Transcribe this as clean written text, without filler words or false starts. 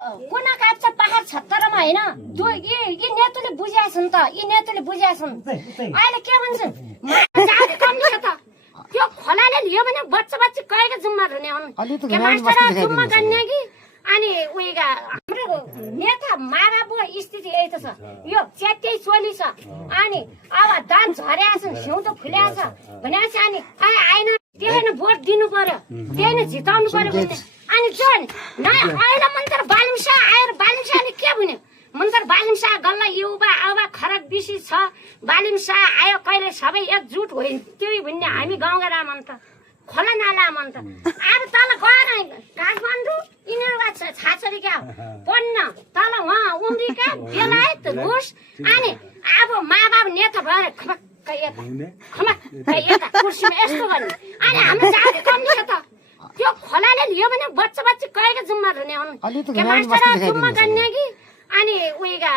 कुना काप्छ पहाड छत्तरमा हैन त्यो यी नेतुले बुझाएछन् त यी नेतुले बुझाएछन् अहिले के भन्छन् जाति कम छ त त्यो खोलाले लियो भने बच्चा बच्ची कयको जुम्मा हुने हुन् के मास्टर जुम्मा गर्ने कि अनि उइगा हाम्रो नेता माराबो स्थिति यही त छ यो च्यात्यै चोली छ अनि अब दान झरेया छन् सिउँ त फुल्या छ भनेपछि अनि आइन त्यही भोट दिनु पर्यो त्यही जिताउनु पर्यो भन्ने अनि जो नयाँ अहिले मन्त्र बालिमसा आएर बालिमसाले के भन्यो मन्त्र बालिमसा गल्ला युवा आवा खरक बिसी छ बालिमसा आयो कहिले सबै एकजुट होइन त्यही भन्ने हामी गाउँघरमा मन त खोला नाला मन त अब तल गएर काठमाडौँ यिनीहरूका छाछरी क्या पढ्न तल उहाँ अमेरिका बेलायत रुस अनि अब माबाब नेता भएर खमक्क यता कुर्सीमा यस्तो गर्ने अनि हाम्रो जाति कमी छ त त्यो खोलाले लियो भने बच्चा बच्ची कयको जुम्मा हुने हुन् के मास्टर जुम्मा गर्ने कि अनि उइगा